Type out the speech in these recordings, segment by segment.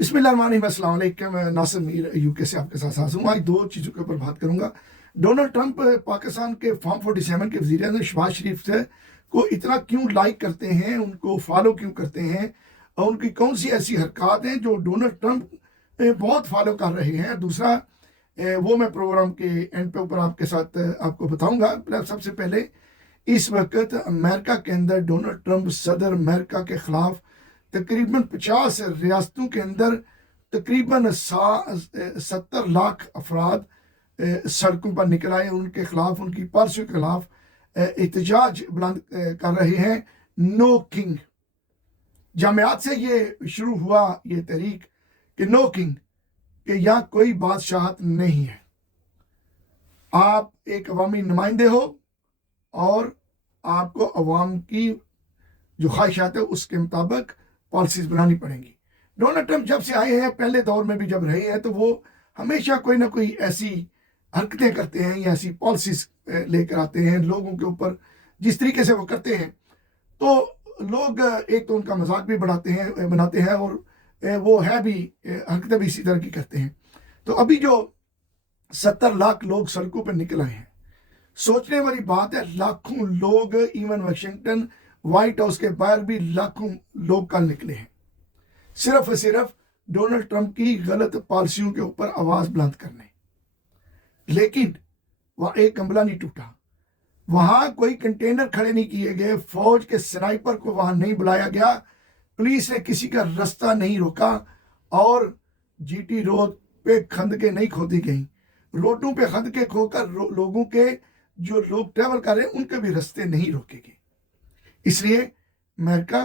बिस्मिल्लाहिर्रहमानिर्रहीम, अस्सलाम वालेकुम। मैं नासिर मीर यूके से आपके साथ हाजिर हूँ। आज दो चीज़ों के ऊपर बात करूँगा। डोनाल्ड ट्रंप पाकिस्तान के फॉर्म 47 के वज़ीर आज़म शहबाज शरीफ से को इतना क्यों लाइक करते हैं, उनको फॉलो क्यों करते हैं, और उनकी कौन सी ऐसी हरकत हैं जो डोनाल्ड ट्रंप बहुत फॉलो कर रहे हैं। दूसरा वो मैं प्रोग्राम के एंड पे ऊपर आपके साथ आपको बताऊँगा। सबसे पहले इस वक्त अमेरिका के अंदर डोनाल्ड ट्रंप सदर अमेरिका के ख़िलाफ़ तकरीबन 50 रियासतों के अंदर तकरीबन 70 लाख अफराद सड़कों पर निकल आए, उनके खिलाफ, उनकी पॉलिसी के खिलाफ एहतजाज बुलंद कर रहे हैं। नो किंग जामियात से ये शुरू हुआ ये तहरीक कि नो किंग, कि यहाँ कोई बादशाहत नहीं है। आप एक अवामी नुमाइंदे हो और आपको अवाम की जो ख्वाहिशात है उसके मुताबिक पॉलिसीज बनानी पड़ेंगी। डोनाल्ड ट्रंप जब से आए हैं, पहले दौर में भी जब रहे हैं, तो वो हमेशा कोई ना कोई ऐसी हरकतें करते हैं या ऐसी पॉलिसीज लेकर आते हैं लोगों के ऊपर। जिस तरीके से वो करते हैं तो लोग एक तो उनका मजाक भी बनाते हैं और वो है भी, हरकतें भी इसी तरह की करते हैं। तो अभी जो 70 लाख लोग सड़कों पर निकल आए हैं, सोचने वाली बात है। लाखों लोग, इवन वाशिंगटन व्हाइट हाउस के बाहर भी लाखों लोग कल निकले हैं, सिर्फ और सिर्फ डोनाल्ड ट्रंप की गलत पॉलिसियों के ऊपर आवाज बुलंद करने। लेकिन वहां एक कंबला नहीं टूटा, वहां कोई कंटेनर खड़े नहीं किए गए, फौज के स्नाइपर को वहां नहीं बुलाया गया, पुलिस ने किसी का रास्ता नहीं रोका, और जीटी रोड पे खंदकें नहीं खोदी गई। रोडों पे खंदकें खोकर लोगों के, जो लोग ट्रेवल कर रहे हैं, उनके भी रास्ते नहीं रोके गए। इसलिए अमेरिका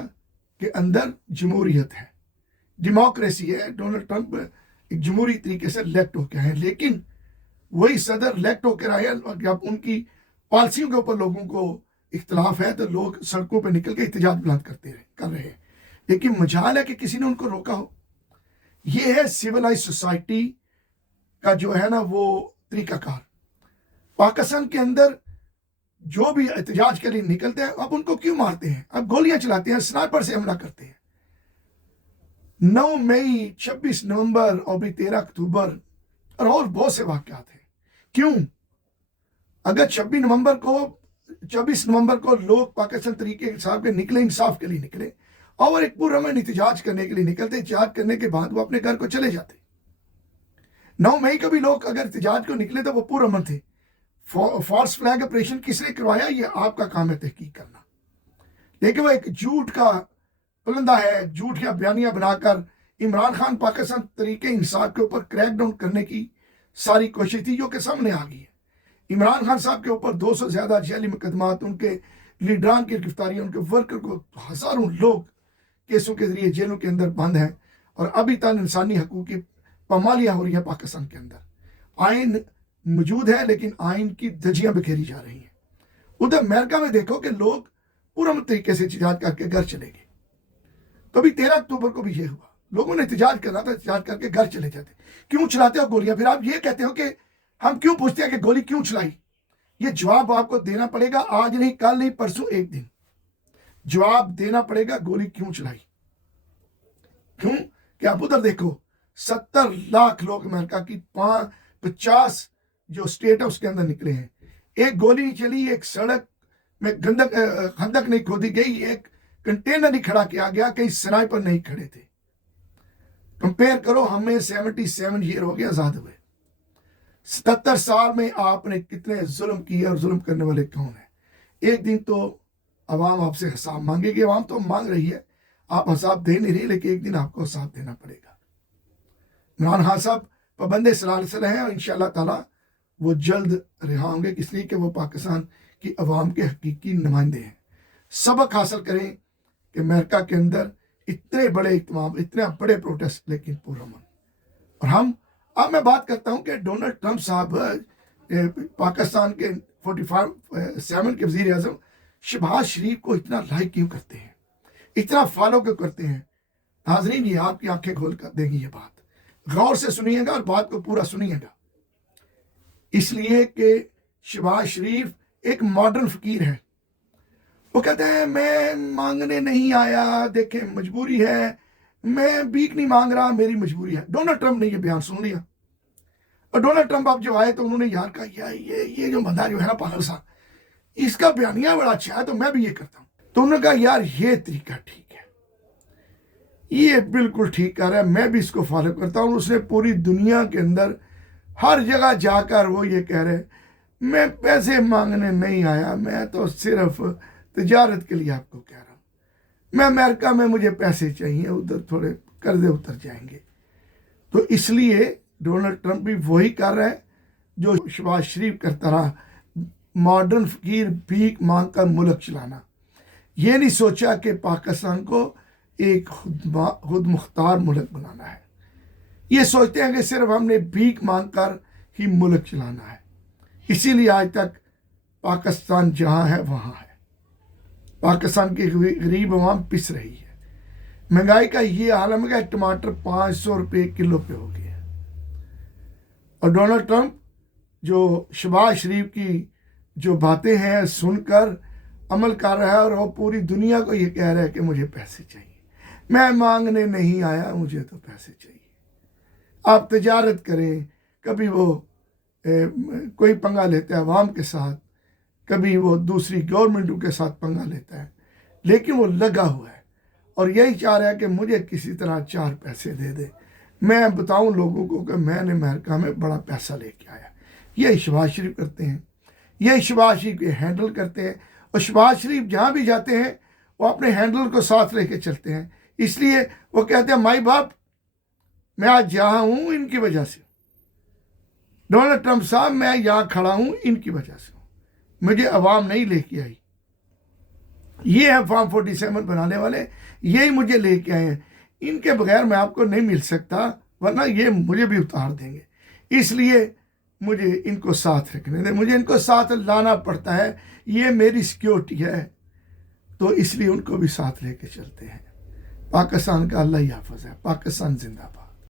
के अंदर जमहूरियत है, डेमोक्रेसी है। डोनाल्ड ट्रंप एक जमहूरी तरीके से इलेक्ट होकर आए, लेकिन वही सदर इलेक्ट होकर आए और जब उनकी पॉलिसियों के ऊपर लोगों को इख्तलाफ है तो लोग सड़कों पर निकल के एहतजाज बुलंद कर रहे हैं। लेकिन मजाल है कि किसी ने उनको रोका हो। ये है सिविलाइज सोसाइटी का जो है ना वो तरीकाकार। पाकिस्तान के अंदर जो भी एहतजाज के लिए निकलते हैं, अब उनको क्यों मारते हैं? अब गोलियां चलाते हैं, स्नाइपर से हमला करते हैं। 9 मई, 26 नवंबर और भी 13 अक्टूबर और बहुत से वाकयात हैं। क्यों? अगर 24 नवंबर को लोग पाकिस्तान तरीके के हिसाब के निकले, इंसाफ के लिए निकले, और एक पुरअमन एहतजाज करने के लिए निकलते, एहतजाज करने के बाद वो अपने घर को चले जाते। 9 मई को भी लोग अगर एहतजाज को निकले तो वो पुरअमन थे। फॉल्स फ्लैग ऑपरेशन किसने करवाया? ये आपका काम है तहकीक करना। लेकिन वो एक झूठ का पुलंदा है, झूठ या बयानियां बनाकर इमरान खान पाकिस्तान तरीके इंसाफ के ऊपर क्रैकडाउन करने की सारी कोशिश थी, जो कि सामने आ गई है। इमरान खान साहब के ऊपर 200 से ज्यादा जेली मुकदमात, उनके लीडरान की गिरफ्तारियां, उनके वर्कर को हजारों लोग केसों के जरिए जेलों के अंदर बंद हैं, और अभी तक इंसानी हकूक की पामालियां हो रही हैं पाकिस्तान के अंदर। आइन मौजूद है लेकिन आइन की धज्जियां बिखेरी जा रही हैं। उधर अमेरिका में देखो कि लोग पूरा तरीके से एहतजाज करके घर चले गए। तो अभी 13 अक्टूबर को भी ये हुआ, लोगों ने एहतजाज करना था, एहतजाज करके घर चले जाते। क्यों चलाते हो गोलियां? फिर आप ये कहते हो कि हम क्यों पूछते हैं कि गोली क्यों चलाई? ये जवाब आपको देना पड़ेगा, आज नहीं, कल नहीं, परसों, एक दिन जवाब देना पड़ेगा। गोली क्यों चलाई? क्यों? कि आप उधर देखो, 70 लाख लोग अमेरिका की 50 जो स्टेट है उसके अंदर निकले हैं। एक गोली नहीं चली, एक सड़क में खंदक नहीं खोदी गई, एक कंटेनर नहीं खड़ा किया गया, कहीं स्नाइपर नहीं खड़े थे। कंपेयर करो, हमें 77 ईयर हो गए आजाद हुए। 77 साल में आपने कितने जुल्म किए, और जुल्म करने वाले कौन है? एक दिन तो अवाम आपसे हिसाब मांगेगी। अवाम तो मांग रही है, आप हिसाब दे नहीं रही, लेकिन एक दिन आपको हिसाब देना पड़ेगा। इमरान खान साहब पाबंदे सलासिल हैं, और इंशाअल्लाह ताला वो जल्द रिहा होंगे, इसलिए कि वो पाकिस्तान की अवाम के हकीकी नुमाइंदे हैं। सबक हासिल करें कि अमेरिका के अंदर इतने बड़े इत्माम, इतने बड़े प्रोटेस्ट, लेकिन पुरअमन। और अब मैं बात करता हूं कि डोनाल्ड ट्रंप साहब पाकिस्तान के 47 के वजीर आजम शहबाज शरीफ को इतना लाइक क्यों करते हैं, इतना फॉलो क्यों करते हैं? नाजरीन, ये आपकी आंखें खोल कर देंगी ये बात। गौर से सुनिएगा और बात को पूरा सुनिएगा। इसलिए कि शहबाज शरीफ एक मॉडर्न फकीर है। वो कहते हैं मैं मांगने नहीं आया, देखें मजबूरी है, मैं भीख नहीं मांग रहा, मेरी मजबूरी है। डोनाल्ड ट्रंप ने ये बयान सुन लिया, और डोनाल्ड ट्रंप अब जब आए तो उन्होंने यार कहा यार ये जो बंदा जो है ना पागल सा, इसका बयानिया बड़ा अच्छा है, तो मैं भी ये करता हूँ। तो उन्होंने कहा यार ये तरीका ठीक है, ये बिल्कुल ठीक कर रहा है, मैं भी इसको फॉलो करता हूँ। उसने पूरी दुनिया के अंदर हर जगह जाकर वो ये कह रहे मैं पैसे मांगने नहीं आया, मैं तो सिर्फ तजारत के लिए आपको कह रहा हूँ, मैं अमेरिका में मुझे पैसे चाहिए, उधर थोड़े कर्जे उतर जाएंगे। तो इसलिए डोनाल्ड ट्रंप भी वही कर रहा है जो शहबाज शरीफ करता रहा, मॉडर्न फकीर भीख मांग कर मुल्क चलाना। ये नहीं सोचा कि पाकिस्तान को एक खुद मुख्तार मुल्क बनाना है। ये सोचते हैं कि सिर्फ हमने भीख मांग कर ही मुल्क चलाना है। इसीलिए आज तक पाकिस्तान जहाँ है वहाँ है, पाकिस्तान की गरीब अवाम पिस रही है। महंगाई का ये आलम है, टमाटर 500 रुपये किलो पे हो गए। और डोनाल्ड ट्रंप जो शहबाज शरीफ की जो बातें हैं सुनकर अमल कर रहा है, और वो पूरी दुनिया को ये कह रहा है कि मुझे पैसे चाहिए, मैं मांगने नहीं आया, मुझे तो पैसे चाहिए। आप तजारत करें, कभी वो कोई पंगा लेता है अवाम के साथ, कभी वो दूसरी गवर्नमेंटों के साथ पंगा लेता है, लेकिन वो लगा हुआ है और यही चाह रहा है कि मुझे किसी तरह 4 पैसे दे दे, मैं बताऊं लोगों को कि मैंने अमेरिका में बड़ा पैसा लेके आया। यही शहबाज शरीफ करते हैं, यही शहबाज शरीफ के हैंडल करते हैं। और शहबाज शरीफ जहाँ भी जाते हैं वो अपने हैंडल को साथ लेके चलते हैं। इसलिए वो कहते हैं माई बाप, मैं आज यहाँ हूँ इनकी वजह से, डोनाल्ड ट्रंप साहब मैं यहाँ खड़ा हूँ इनकी वजह से, मुझे अवाम नहीं लेके आई, ये है फॉर्म 47 बनाने वाले, यही मुझे लेके आए हैं, इनके बगैर मैं आपको नहीं मिल सकता, वरना ये मुझे भी उतार देंगे। इसलिए मुझे इनको साथ रखने दे, मुझे इनको साथ लाना पड़ता है, ये मेरी सिक्योरिटी है, तो इसलिए उनको भी साथ लेके चलते हैं। पाकिस्तान का अल्लाह ही हाफ़िज़ है। पाकिस्तान जिंदाबाद।